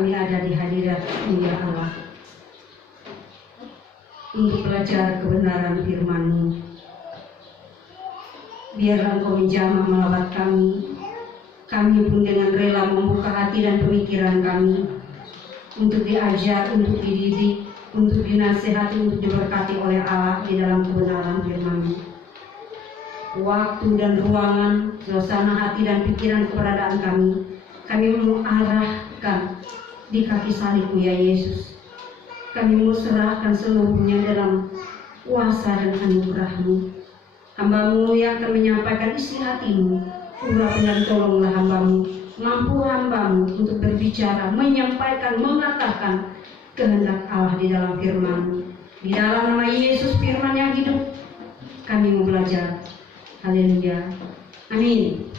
kami ada di hadirat-Mu ya Allah, untuk belajar kebenaran firman-Mu. Biarlah Engkau menjamah melawat kami. Kami pun dengan rela membuka hati dan pemikiran kami untuk diajar, untuk dididik, untuk dinasihati, untuk diberkati oleh Allah di dalam kebenaran firman-Mu. Waktu dan ruangan, suasana hati dan pikiran keberadaan kami mau arahkan di kaki salib-Mu ya Yesus. Kami mau serahkan seluruhnya dalam kuasa dan anugerah-Mu. Hamba-Mu yang akan menyampaikan isi hati-Mu, urapi dan tolonglah hamba-Mu, mampu hamba-Mu untuk berbicara, menyampaikan, mengatakan kehendak Allah di dalam firman-Mu. Di dalam nama Yesus firman yang hidup, kami mau belajar. Haleluya. Amin.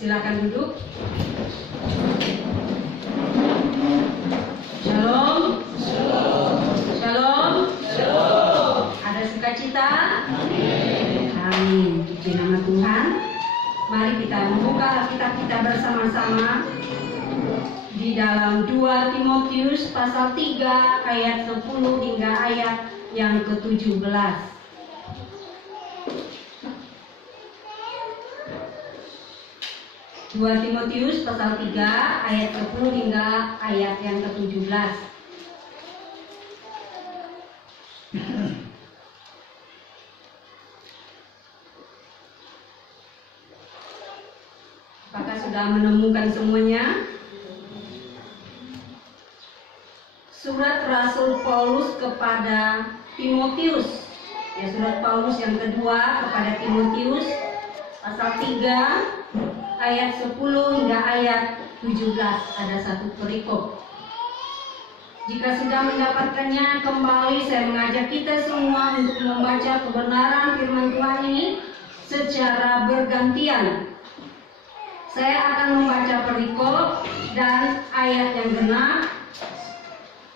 Silakan duduk. Shalom. Shalom. Shalom. Shalom. Ada sukacita? Amin. Amin. Puji nama Tuhan. Mari kita membuka Alkitab kita bersama-sama di dalam 2 Timotius pasal 3 ayat 10 hingga ayat yang ke-17. 2 Timotius pasal 3 ayat 10 hingga ayat yang ke-17. Apakah sudah menemukan semuanya? Surat Rasul Paulus kepada Timotius. Ya, surat Paulus yang kedua kepada Timotius pasal 3 ayat 10 hingga ayat 17, ada satu perikop. Jika sudah mendapatkannya, kembali saya mengajak kita semua untuk membaca kebenaran firman Tuhan ini secara bergantian. Saya akan membaca perikop dan ayat yang genap.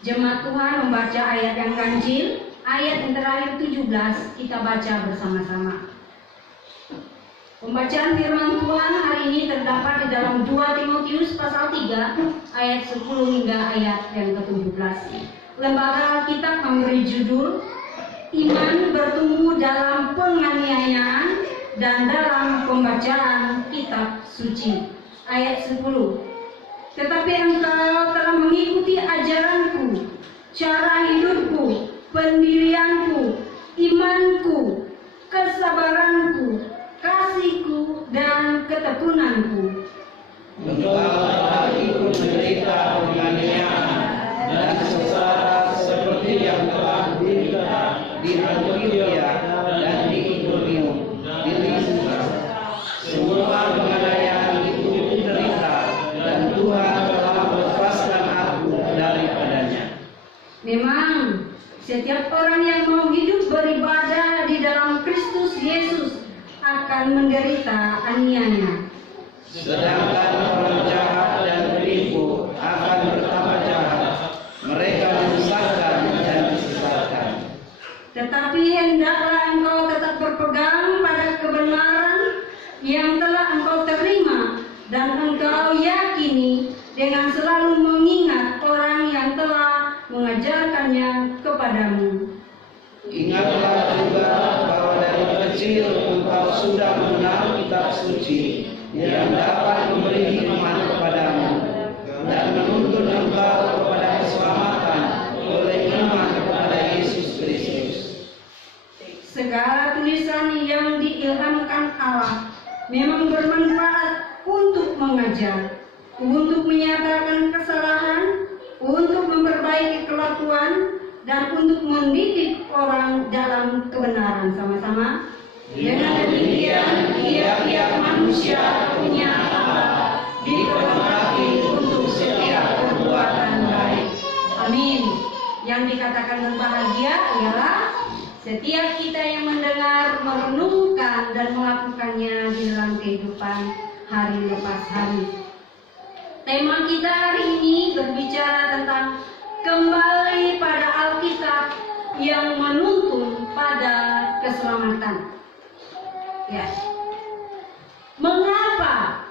Jemaat Tuhan membaca ayat yang ganjil. Ayat yang terakhir 17 kita baca bersama-sama. Pembacaan firman Tuhan hari ini terdapat di dalam 2 Timotius pasal 3 ayat 10 hingga ayat yang ke-17. Lembaga Alkitab memberi judul Iman Bertumbuh dalam Penganiayaan dan dalam Pembacaan Kitab Suci. Ayat 10. Tetapi engkau telah mengikuti ajaranku, cara hidupku, pendirianku, imanku, kesabaranku, kasihku dan ketekunanku. Engkau telah ikut menderita penganiayaan dan sengsara seperti yang telah diderita di Antiokhia dan di Ikonium, di Listra. Semua penganiayaan itu diderita dan Tuhan telah melepaskan aku daripadanya. Memang setiap orang yang mau hidup beribadah di dalam Kristus Yesus akan menderita aniaya. Sedangkan orang jahat dan penipu akan bertambah jahat. Mereka menyesatkan dan disesatkan. Tetapi hendaklah engkau tetap berpegang pada kebenaran yang telah engkau terima dan engkau yakini, dengan selalu mengingat orang yang telah mengajarkannya kepadamu. Ingatlah juga bahwa dari kecil engkau sudah mengenal kitab suci yang dapat memberi hikmat kepadamu dan menuntun engkau kepada keselamatan oleh iman kepada Yesus Kristus. Segala tulisan yang diilhamkan Allah memang bermanfaat untuk mengajar, untuk menyatakan kesalahan, untuk memperbaiki kelakuan, dan untuk mendidik orang dalam kebenaran. Sama-sama. Dengan demikian, tiap-tiap manusia punya Allah diperlengkapi untuk setiap perbuatan baik. Amin. Yang dikatakan berbahagia ialah setiap kita yang mendengar, merenungkan, dan melakukannya di dalam kehidupan hari lepas hari. Tema kita hari ini berbicara tentang kembali pada Alkitab yang menuntun pada keselamatan. Ya. Mengapa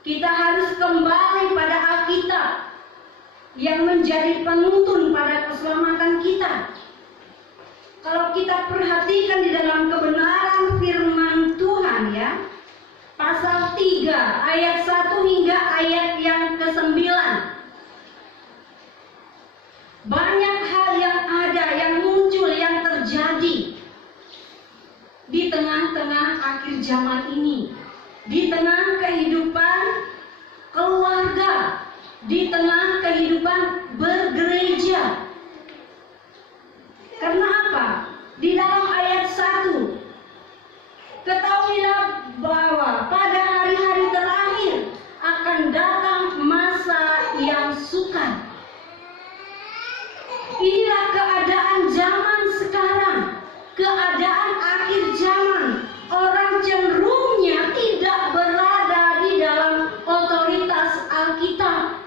Kita harus kembali pada Alkitab yang menjadi penuntun pada keselamatan kita. Kalau kita perhatikan di dalam kebenaran firman Tuhan ya, pasal 3 ayat 1 hingga ayat yang ke-9. Banyak hal yang ada, yang muncul, yang terjadi di tengah-tengah akhir zaman ini, di tengah kehidupan keluarga, di tengah kehidupan bergereja. Karena apa? Di dalam ayat 1, ketahuilah bahwa pada hari-hari terakhir akan datang masa yang sukar. Inilah keadaan zaman sekarang, keadaan akhir zaman. Orang cenderungnya tidak berada di dalam otoritas Alkitab,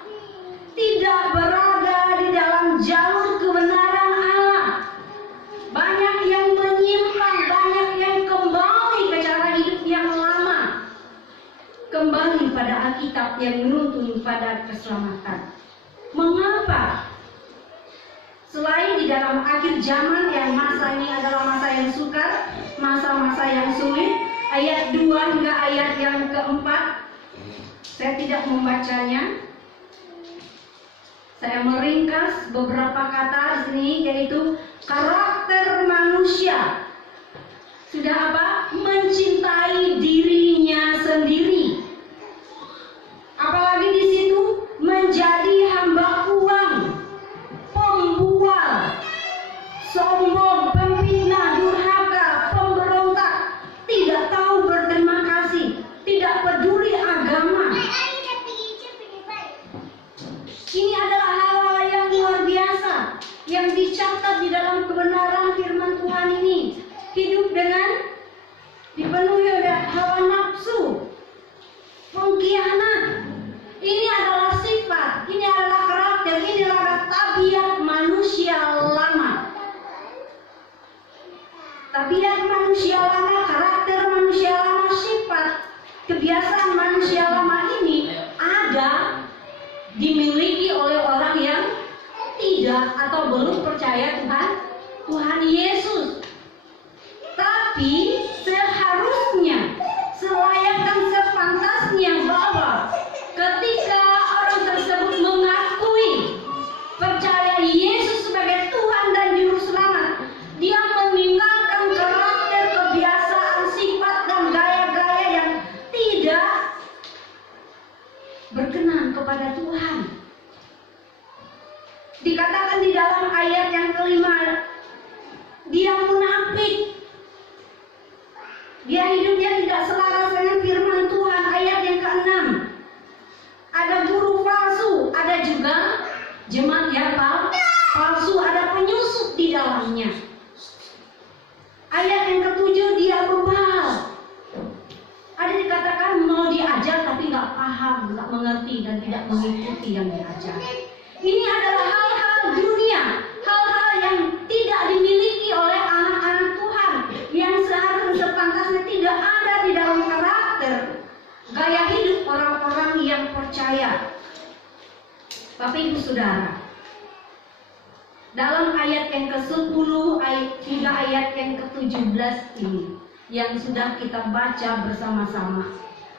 tidak berada di dalam jalur kebenaran Allah. Banyak yang menyimpang, banyak yang kembali ke cara hidup yang lama, kembali pada Alkitab yang menuntun pada keselamatan. Mengapa? Selain di dalam akhir zaman yang masa ini adalah masa yang sukar, masa-masa yang sulit, ayat 2 hingga ayat yang keempat, saya tidak membacanya. Saya meringkas beberapa kata di sini, yaitu karakter manusia sudah apa? Mencintai dirinya sendiri. Apalagi di situ menjadi hamba uang, pembual, sombong, pemfitnah, durhaka, pemberontak, tidak tahu berterima kasih, tidak peduli agama. Ini adalah hal-hal yang luar biasa yang dicatat di dalam kebenaran firman Tuhan ini. Hidup dengan dipenuhi oleh hawa nafsu, pengkhianat. Ini adalah sifat, ini adalah karakter, ini adalah tabiat manusia lama. Tabiat manusia lama, karakter manusia lama, sifat, kebiasaan manusia lama ini ada dimiliki oleh orang yang tidak atau belum percaya Tuhan Yesus. Tapi seharusnya, selayak dan sepantasnya bahwa ketika orang tersebut mengakui percaya Yesus sebagai Tuhan dan Juru Selamat, dia meninggalkan karakter, kebiasaan, sifat dan gaya-gaya yang tidak berkenan kepada Tuhan. Dikatakan di dalam ayat yang kelima, dia munafik. Dia hidupnya tidak selaras dengan firman Tuhan. Ayat yang ke-6, ada guru palsu, ada juga jemaat yang palsu, ada penyusup di dalamnya. Ayat yang ke-7, dia bebal. Ada dikatakan mau diajar tapi nggak paham, nggak mengerti dan tidak mengikuti yang diajar. Ini adalah hal-hal dunia, hal-hal yang tidak dimiliki oleh anak-anak Tuhan, yang seharusnya sepantasnya tidak ada di dalam karakter gaya hidup orang-orang yang percaya. Bapak Ibu Saudara, dalam ayat yang ke-10 hingga ayat yang ke-17 ini yang sudah kita baca bersama-sama,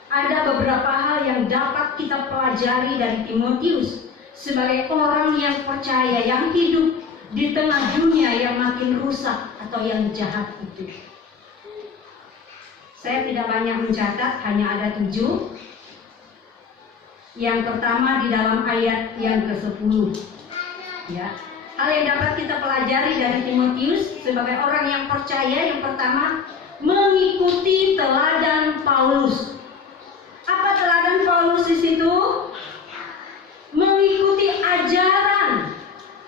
ada beberapa hal yang dapat kita pelajari dari Timotius sebagai orang yang percaya, yang hidup di tengah dunia yang makin rusak atau yang jahat itu. Saya tidak banyak mencatat, hanya ada 7. Yang pertama di dalam ayat yang ke-10, ya. Hal yang dapat kita pelajari dari Timotius sebagai orang yang percaya, yang pertama, mengikuti teladan Paulus. Apa teladan Paulus di situ? Mengikuti ajaran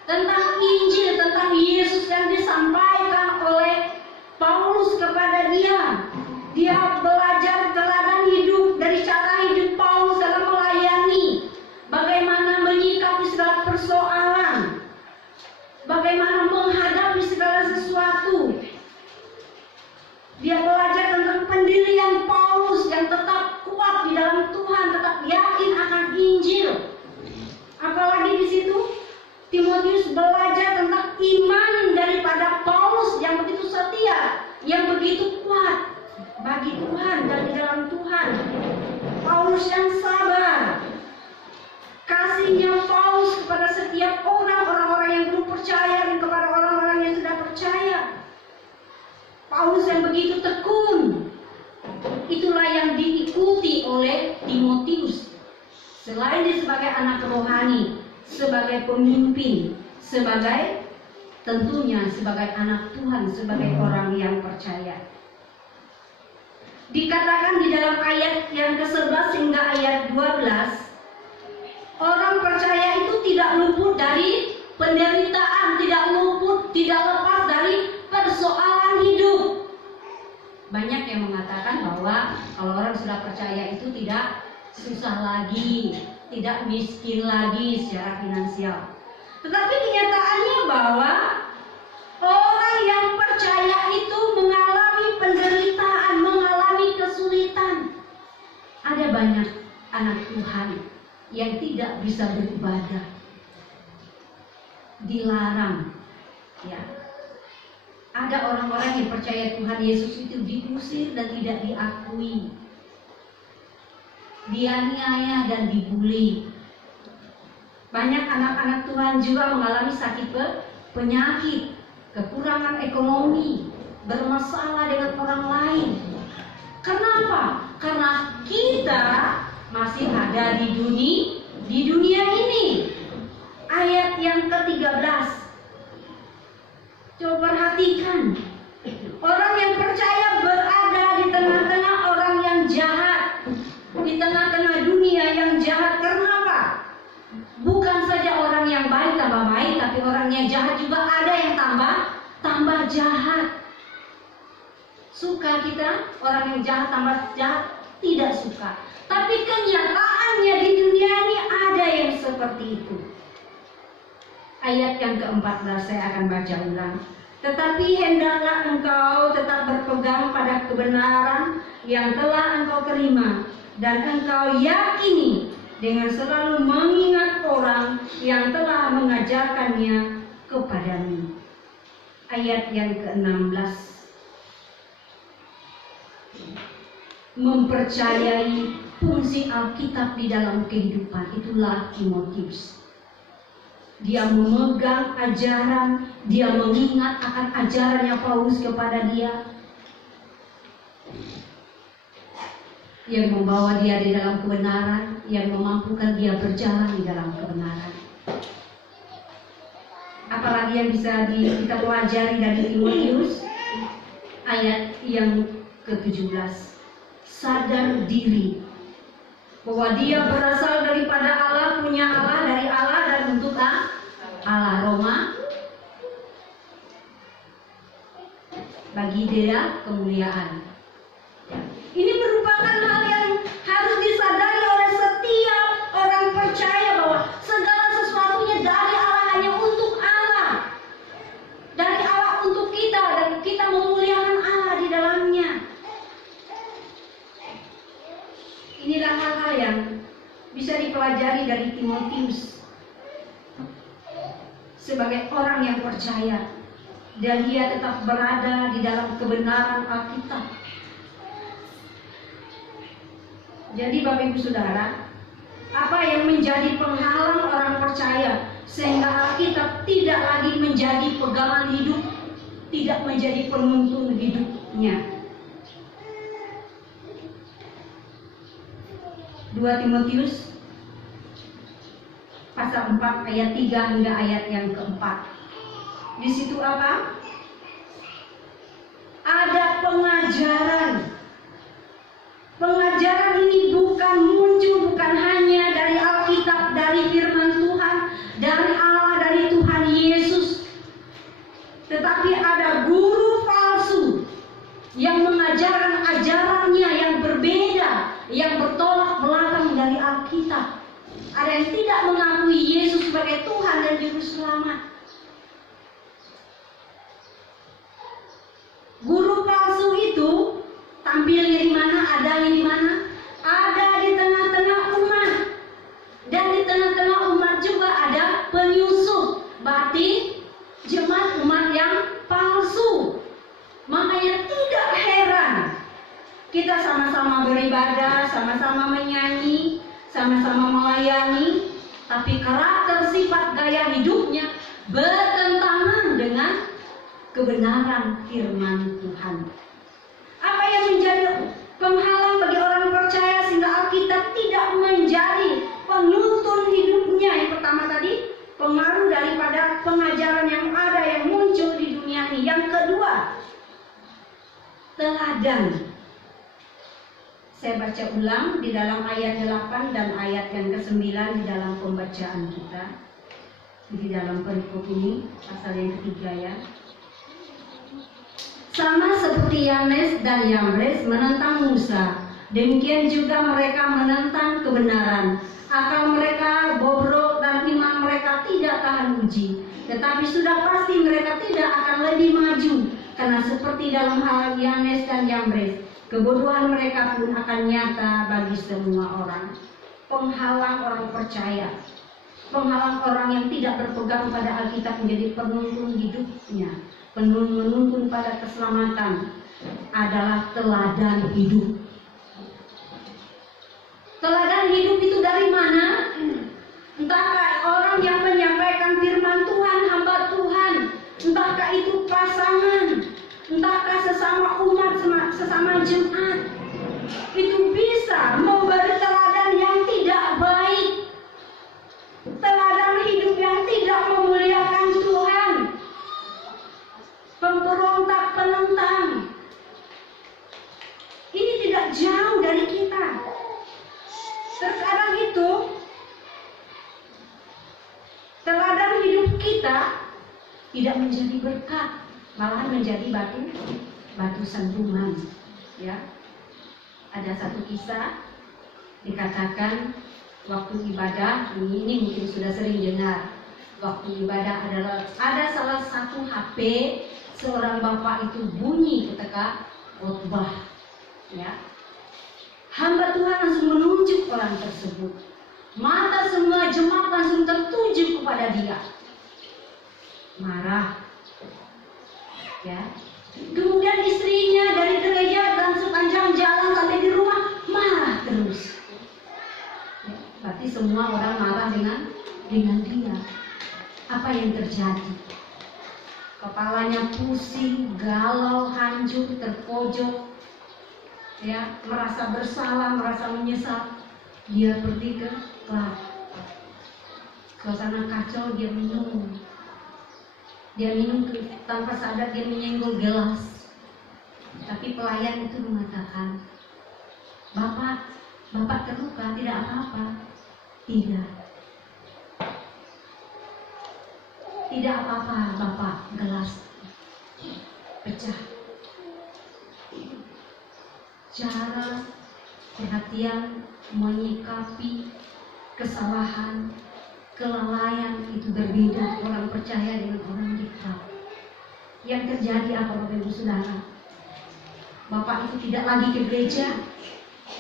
tentang Injil, tentang Yesus yang disampaikan oleh Paulus kepada dia. Dia belajar teladan hidup dari cara hidup Paulus dalam melayani, bagaimana menyikapi segala persoalan, bagaimana menghadapi segala sesuatu. Dia belajar tentang pendirian Paulus yang tetap yang begitu kuat bagi Tuhan dan di dalam Tuhan. Paulus yang sabar, kasihnya Paulus kepada setiap orang-orang yang belum percaya dan kepada orang-orang yang sudah percaya. Paulus yang begitu tekun, itulah yang diikuti oleh Timotius. Selain dia sebagai anak rohani, sebagai pemimpin, sebagai tentunya sebagai anak Tuhan, sebagai orang yang percaya. Dikatakan di dalam ayat yang ke-11 hingga ayat 12, orang percaya itu tidak luput dari penderitaan, tidak lepas dari persoalan hidup. Banyak yang mengatakan bahwa kalau orang sudah percaya itu tidak susah lagi, tidak miskin lagi secara finansial. Tetapi kenyataannya bahwa orang yang percaya itu mengalami penderitaan, mengalami kesulitan. Ada banyak anak Tuhan yang tidak bisa beribadah, dilarang, ya. Ada orang-orang yang percaya Tuhan Yesus itu diusir dan tidak diakui, dianiaya dan dibully. Banyak anak-anak Tuhan juga mengalami sakit penyakit, kekurangan ekonomi, bermasalah dengan orang lain. Kenapa? Karena kita masih ada di dunia ini. Ayat yang ke-13. Coba perhatikan. Orang yang percaya berada di tengah-tengah orang yang jahat, di tengah-tengah dunia yang jahat. Karena apa? Bukan saja orang yang baik tambah baik, tapi orang yang jahat juga ada yang tambah jahat. Suka kita orang yang jahat tambah jahat? Tidak suka. Tapi kenyataannya di dunia ini ada yang seperti itu. Ayat yang ke-14 saya akan baca ulang. Tetapi hendaklah engkau tetap berpegang pada kebenaran yang telah engkau terima dan engkau yakini, dengan selalu mengingat orang yang telah mengajarkannya kepadamu. Ayat yang ke-16. Mempercayai fungsi Alkitab di dalam kehidupan, itulah Timotius. Dia memegang ajaran, dia mengingat akan ajarannya Paulus kepada dia, yang membawa dia di dalam kebenaran, yang memampukan dia berjalan di dalam kebenaran. Apalagi yang bisa kita pelajari dari Timotius? Ayat yang ke-17. Sadar diri bahwa dia berasal daripada Allah, punya Allah, dari Allah dan untuk Allah. Roma. Bagi dia kemuliaan. Ini merupakan hal yang harus disadari oleh setiap orang percaya, bahwa segala sesuatunya dari Allah, hanya untuk Allah. Dari Allah untuk kita, dan kita memuliakan Allah di dalamnya. Inilah hal-hal yang bisa dipelajari dari Timotius sebagai orang yang percaya, dan dia tetap berada di dalam kebenaran Alkitab. Jadi Bapak Ibu Saudara, apa yang menjadi penghalang orang percaya sehingga Alkitab tidak lagi menjadi pegangan hidup, tidak menjadi penuntun hidupnya? 2 Timotius pasal 4 ayat 3 hingga ayat yang ke-4. Di situ apa? Ada pengajaran. Pengajaran ini muncul bukan hanya dari Alkitab, dari firman Tuhan, dari Allah, dari Tuhan Yesus. Tetapi ada guru palsu yang mengajarkan ajarannya yang berbeda, yang bertolak belakang dari Alkitab. Ada yang tidak mengakui Yesus sebagai Tuhan dan Juru Selamat. Guru palsu itu tampilnya di mana? Adanya di mana? Ada di tengah-tengah umat. Dan di tengah-tengah umat juga ada penyusup, berarti jemaat umat yang palsu. Makanya sama-sama melayani, tapi karakter sifat gaya hidupnya bertentangan dengan kebenaran firman Tuhan. Apa yang menjadi penghalang bagi orang percaya sehingga Alkitab tidak menjadi penuntun hidupnya? Yang pertama tadi, pengaruh daripada pengajaran yang ada yang muncul di dunia ini. Yang kedua, teladan. Saya baca ulang di dalam ayat 8 dan ayat yang ke-9 di dalam pembacaan kita. Di dalam perikop ini, pasal yang ketiga ya. Sama seperti Yanes dan Yambres menentang Musa, demikian juga mereka menentang kebenaran. Akal mereka bobrok dan iman mereka tidak tahan uji. Tetapi sudah pasti mereka tidak akan lebih maju, karena seperti dalam hal Yanes dan Yambres, kebodohan mereka pun akan nyata bagi semua orang. Penghalang orang percaya, penghalang orang yang tidak berpegang pada Alkitab menjadi penuntun hidupnya, menuntun pada keselamatan adalah teladan hidup. Teladan hidup itu dari mana? Entahkah orang yang menyampaikan firman Tuhan, hamba Tuhan, entahkah itu pasangan, entahkah sesama umat, sesama jemaat, itu bisa memberi teladan yang tidak baik, teladan hidup yang tidak memuliakan Tuhan, pemberontak, penentang. Ini tidak jauh dari kita. Terkadang itu teladan hidup kita tidak menjadi berkat, malahan menjadi batu sandungan. Ya, ada satu kisah dikatakan waktu ibadah, ini mungkin sudah sering dengar. Waktu ibadah adalah ada salah satu HP seorang bapak itu bunyi ketika khotbah. Ya, hamba Tuhan langsung menunjuk orang tersebut. Mata semua jemaat langsung tertuju kepada dia. Marah. Ya. Kemudian istrinya dari gereja dan sepanjang jalan sampai di rumah marah terus. Ya, berarti semua orang marah dengan dia. Apa yang terjadi? Kepalanya pusing, galau, hancur, terpojok. Ya, merasa bersalah, merasa menyesal. Dia pergi ke klub. Suasana kacau, dia minum. Dia minum tanpa sadar, dia menyenggol gelas. Tapi pelayan itu mengatakan, Bapak terluka, tidak apa-apa. Tidak. Tidak apa-apa, Bapak, gelas pecah. Cara perhatian menyikapi kesalahan, kelalaian itu berbeda orang percaya dengan orang diklat. Yang terjadi apa Bapak Ibu Saudara? Bapak itu tidak lagi ke gereja,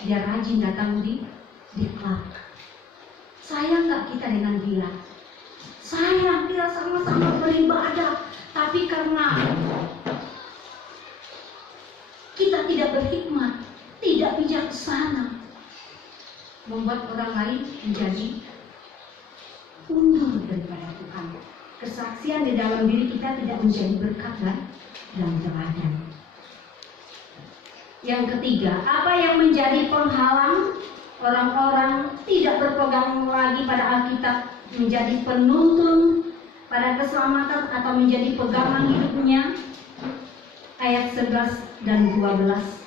dia rajin datang di diklat. Sayang nggak kita dengan dia? Sayang, kita sama-sama beribadah, tapi karena kita tidak berhikmat, tidak bijaksana, membuat orang lain menjadi undur daripada Tuhan. Kesaksian di dalam diri kita tidak menjadi berkat dan teladan. Yang ketiga, apa yang menjadi penghalang orang-orang tidak berpegang lagi pada Alkitab menjadi penuntun pada keselamatan atau menjadi pegangan hidupnya? Ayat 11 dan 12.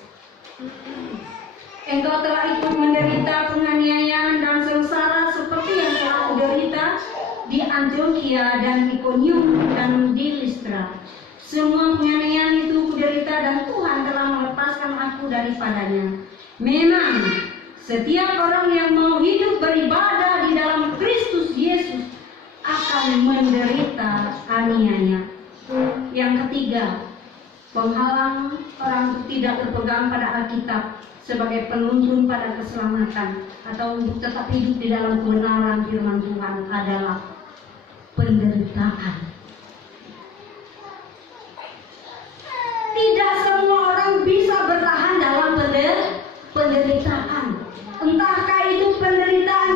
Engkau telah ikut menderita penganiayaan dan sengsara seperti yang telah kuderita di Antiokhia dan Ikonium dan di Listra. Semua penganiayaan itu kuderita dan Tuhan telah melepaskan aku daripadanya. Memang setiap orang yang mau hidup beribadah di dalam Kristus Yesus akan menderita aniaya. Yang ketiga, penghalang orang untuk tidak berpegang pada Alkitab sebagai penuntun pada keselamatan atau untuk tetap hidup di dalam kebenaran firman Tuhan adalah penderitaan. Tidak semua orang bisa bertahan dalam penderitaan. Entahkah itu penderitaan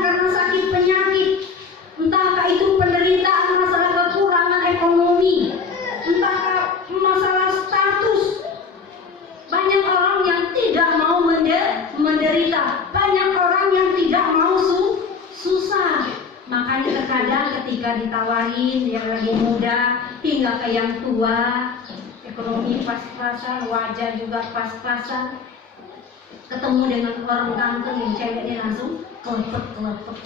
Makanya terkadang ketika ditawarin yang lagi muda hingga ke yang tua, ekonomi pas-pasan, wajah juga pas-pasan, ketemu dengan orang ganteng yang ceweknya langsung kelepek.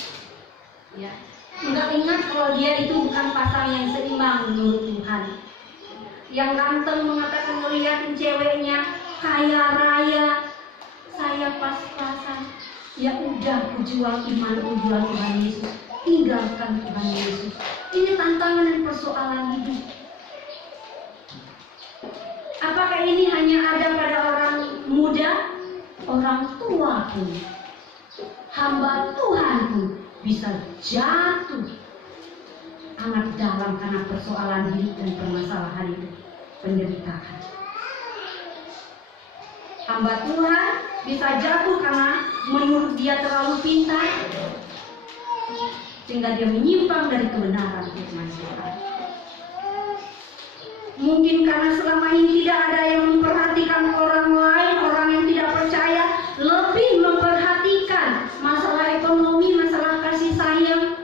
Ya, nggak ingat kalau dia itu bukan pasang yang seimbang menurut Tuhan. Yang ganteng mengatakan ngeliatin ceweknya kaya raya, saya pas-pasan. Ya udah, kujual iman, kujual Tuhan Yesus, tinggalkan Tuhan Yesus. Ini tantangan dan persoalan hidup. Apakah ini hanya ada pada orang muda? Orang tua pun, hamba Tuhan pun bisa jatuh anak dalam karena persoalan hidup dan permasalahan hidup, penderitaan. Hamba Tuhan bisa jatuh karena menurut dia terlalu pintar, sehingga dia menyimpang dari kebenaran firman Tuhan. Mungkin karena selama ini tidak ada yang memperhatikan orang lain, orang yang tidak percaya lebih memperhatikan masalah ekonomi, masalah kasih sayang.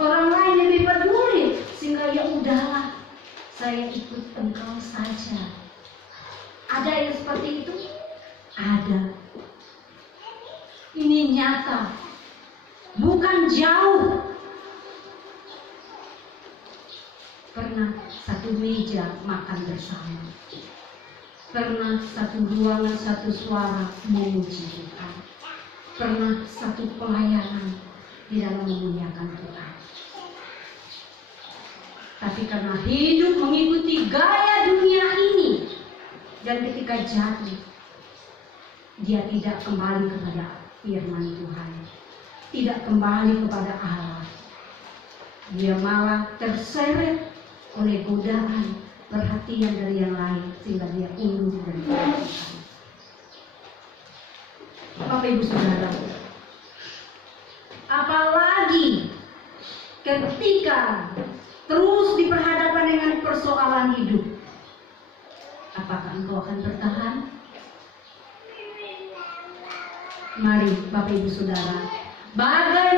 Orang lain lebih peduli, sehingga ya udahlah, saya ikut engkau saja. Ada yang seperti itu? Ada. Ini nyata, bukan jauh. Pernah satu meja makan bersama, pernah satu ruangan, satu suara memuji Tuhan, pernah satu pelayanan di dalam memuliakan Tuhan. Tapi karena hidup mengikuti gaya dunia ini, dan ketika jatuh, dia tidak kembali kepada firman Tuhan, tidak kembali kepada Allah. Dia malah terseret oleh godaan perhatian dari yang lain, sehingga dia undur dari Tuhan. Bapak Ibu Saudara, apalagi ketika terus diperhadapkan dengan persoalan hidup, apakah engkau akan bertahan? Mari Bapak Ibu Saudara, bagai